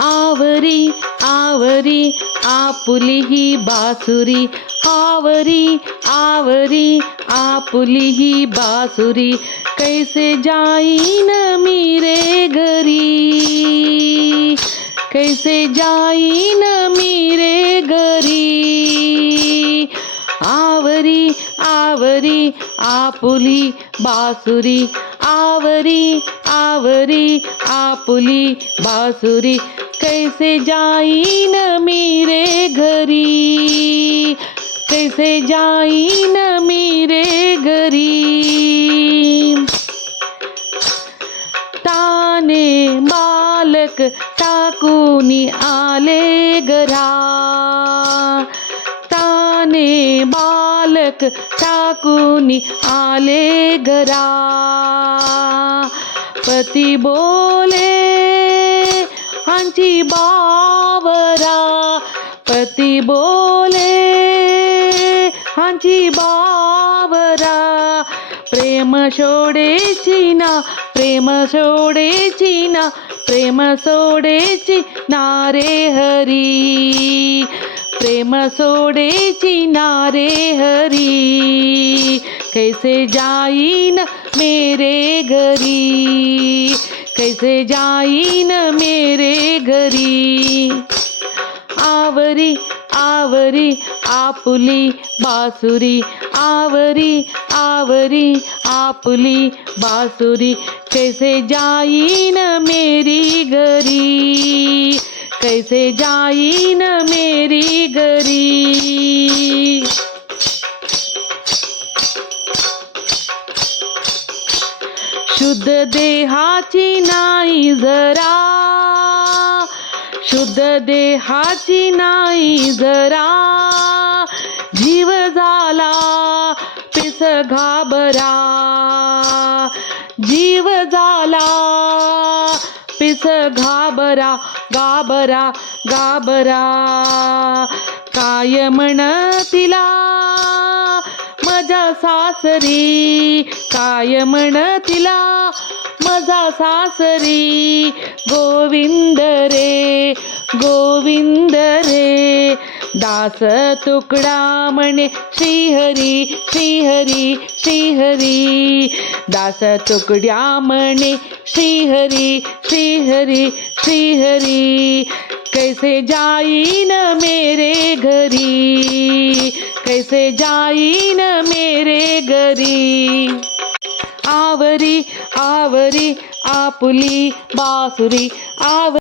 आवरी आवरी आपुली ही बासुरी, आवरी आवरी आपुली ही बासुरी, कैसे जाईन मी रे घरी, कैसे जाईन मी रे घरी. आवरी आवरी आपुली बासुरी, आवरी आवरी आपुली बासुरी, कैसे जाईन मी रे घरी, कैसे जाईन मी रे घरी. ताने बालक टाकूनी आले घरा, ताने बालक टाकूनी आले घरा. पती बोले हांची बावरा, पती बोले हांची बावरा. प्रेम सोडेची ना, प्रेम सोडेची ना, प्रेम सोडेची ना रे हरी, प्रेम सोडेची ना रे हरी. कैसे जाईन मेरे घरी, कैसे जाईन मेरे घरी. आवरी आवरी आपुली बासुरी, आवरी आवरी आपुली बासुरी, कैसे जाईन मेरी घरी, कैसे जाईन मेरी घरी. शुद्ध देहाची नाही जरा, शुद्ध देहाची नाही जरा. जीव झाला पिस घाबरा, जीव झाला पिस घाबरा, घाबरा घाबरा. काय म्हणतिला माझ्या सासरी, काय म्हणतिला माझा सासरी. गोविंद रे गोविंद रे, दास तुकडा म्हणे श्रीहरी श्रीहरी श्रीहरी. दास तुकड्या म्हणे श्रीहरी श्रीहरी श्रीहरी. कैसे जाईन मेरे घरी, कैसे जाईन मेरे घरी. आवरी आवरी आपुली बासुरी, आवरी